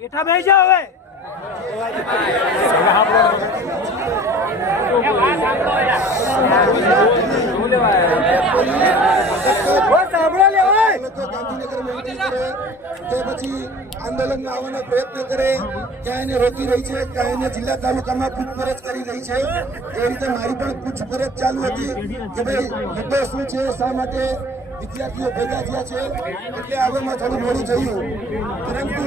એઠા બેસી જાઓ હવે આંદોલન માં આવવાનો પ્રયત્ન કરે, ક્યાં એને રોકી રહી છે, ક્યાં એને જિલ્લા તાલુકામાં પૂછપરછ કરી રહી છે. એ રીતે મારી પણ પૂછપરછ ચાલુ હતી કે ભાઈ મુદ્દો શું છે, શા માટે વિદ્યાર્થીઓ ભેગા થયા છે. એટલે આગળમાં થોડું મોડું થયું, પરંતુ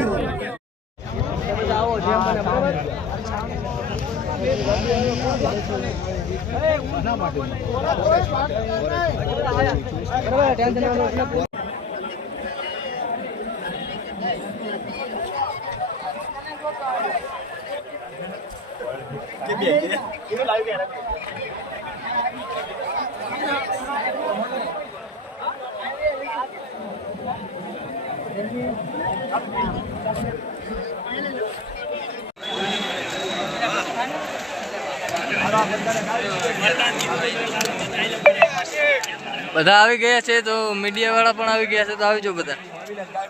બધા આવી ગયા છે, તો મીડિયા વાળા પણ આવી ગયા છે, તો આવી જાઓ બધા.